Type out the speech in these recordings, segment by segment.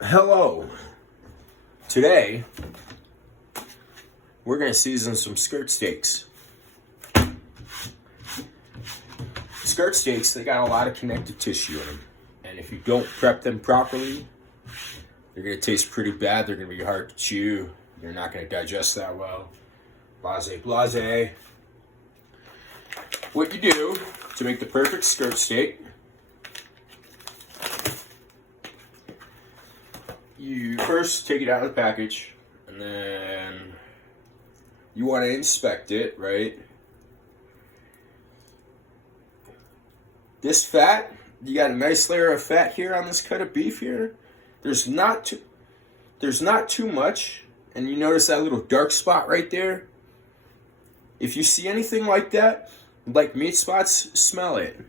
Hello. Today, we're going to season some skirt steaks. Skirt steaks, they got a lot of connective tissue in them. And if you don't prep them properly, they're going to taste pretty bad. They're going to be hard to chew. You're not going to digest that well. Blase, blase. What you do to make the perfect skirt steak, you first take it out of the package, and then you want to inspect it, right? This fat, you got a nice layer of fat here on this cut of beef here. There's not too much, and you notice that little dark spot right there? If you see anything like that, like meat spots, smell it.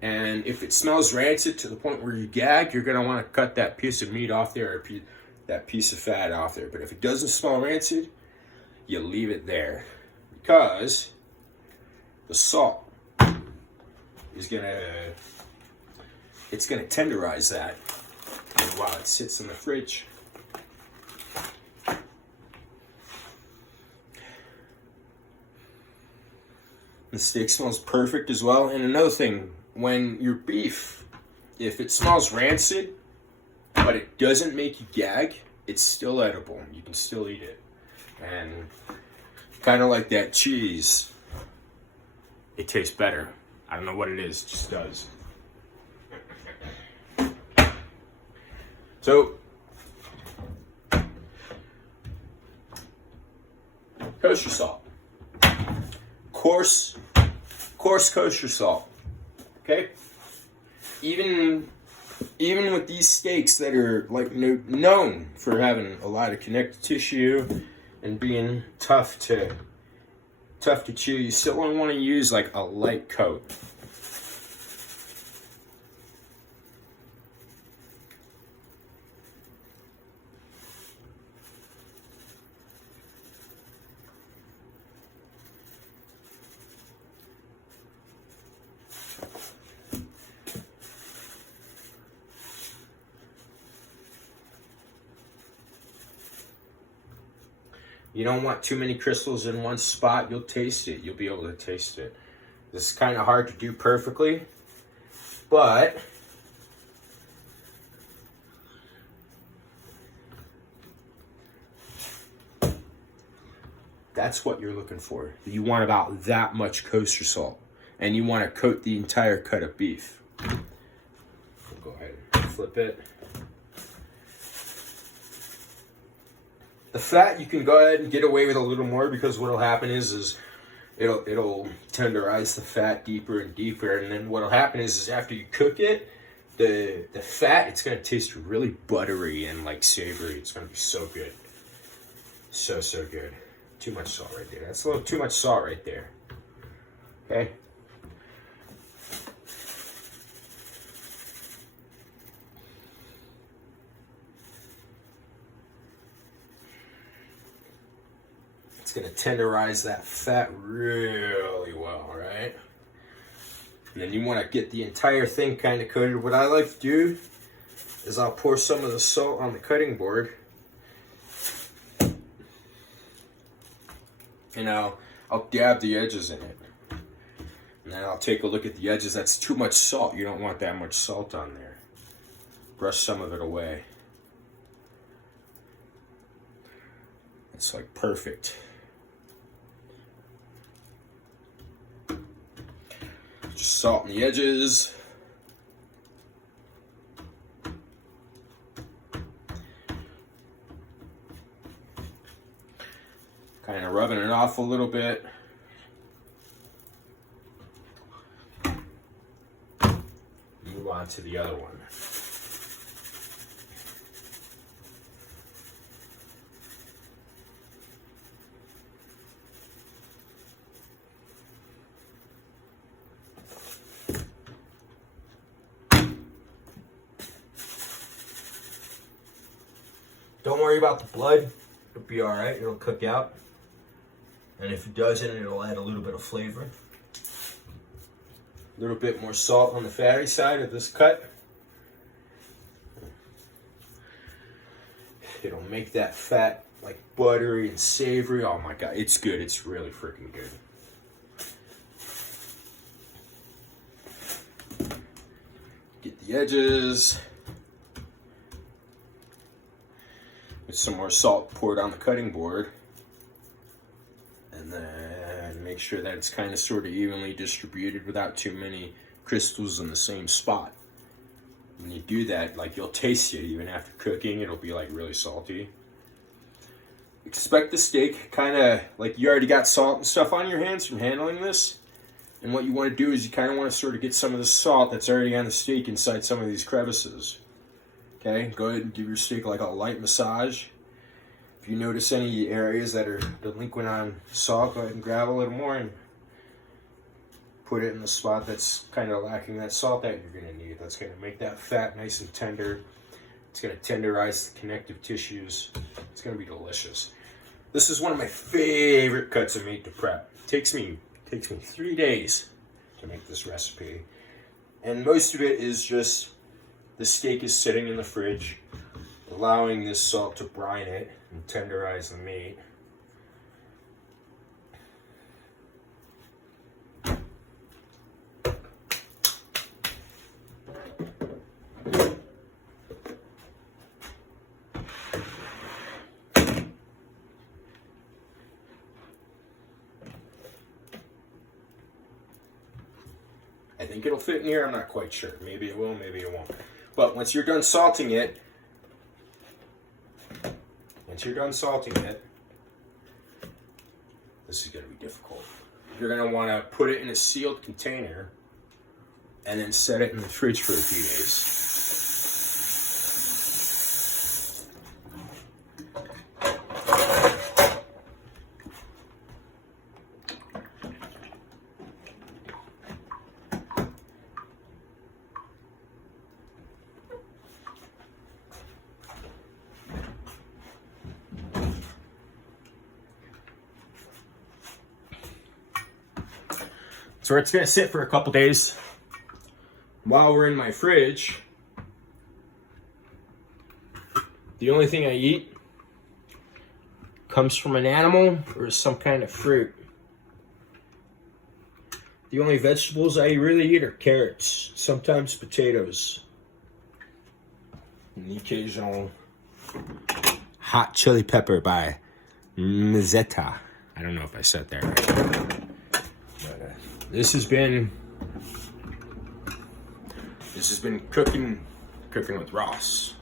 And if it smells rancid to the point where you gag, you're going to want to cut that piece of meat off there, or that piece of fat off there. But if it doesn't smell rancid, you leave it there. Because the salt is going to tenderize that while it sits in the fridge. The steak smells perfect as well. And another thing, when your beef, if it smells rancid, but it doesn't make you gag, it's still edible. You can still eat it. And kind of like that cheese, it tastes better. I don't know what it is, it just does. So, kosher salt. Coarse kosher salt. Okay? Even with these steaks that are like known for having a lot of connective tissue and being tough to chew, you still want to use like a light coat. You don't want too many crystals in one spot. You'll taste it. You'll be able to taste it. This is kind of hard to do perfectly, but that's what you're looking for. You want about that much kosher salt, and you want to coat the entire cut of beef. We'll go ahead and flip it. The fat, you can go ahead and get away with a little more, because what'll happen is it'll tenderize the fat deeper and deeper, and then what'll happen is after you cook it, the fat, it's gonna taste really buttery and like savory. It's gonna be so good, so good. Too much salt right there. That's a little too much salt right there. Okay. It's going to tenderize that fat really well, right? And then you want to get the entire thing kind of coated. What I like to do is I'll pour some of the salt on the cutting board. And I'll dab the edges in it. And then I'll take a look at the edges. That's too much salt. You don't want that much salt on there. Brush some of it away. It's like perfect. Just salt in the edges. Kind of rubbing it off a little bit. Move on to the other one. Don't worry about the blood. It'll be all right. It'll cook out. And if it doesn't, it'll add a little bit of flavor. A little bit more salt on the fatty side of this cut. It'll make that fat like buttery and savory. Oh my god, it's good. It's really freaking good. Get the edges. With some more salt poured on the cutting board. And then make sure that it's kind of sort of evenly distributed without too many crystals in the same spot. When you do that, like, you'll taste it even after cooking. It'll be like really salty. Expect the steak kind of like you already got salt and stuff on your hands from handling this. And what you want to do is you kind of want to sort of get some of the salt that's already on the steak inside some of these crevices. Okay, go ahead and give your steak like a light massage. If you notice any areas that are delinquent on salt, go ahead and grab a little more and put it in the spot that's kind of lacking that salt that you're going to need. That's going to make that fat nice and tender. It's going to tenderize the connective tissues. It's going to be delicious. This is one of my favorite cuts of meat to prep. Takes me 3 days to make this recipe. And most of it is just the steak is sitting in the fridge, allowing this salt to brine it and tenderize the meat. I think it'll fit in here. I'm not quite sure. Maybe it will, maybe it won't. But once you're done salting it, this is going to be difficult. You're going to want to put it in a sealed container and then set it in the fridge for a few days. So it's going to sit for a couple days while we're in my fridge. The only thing I eat comes from an animal or some kind of fruit. The only vegetables I really eat are carrots, sometimes potatoes, and the occasional hot chili pepper by Mezzetta. I don't know if I said that right. This has been cooking with Ross.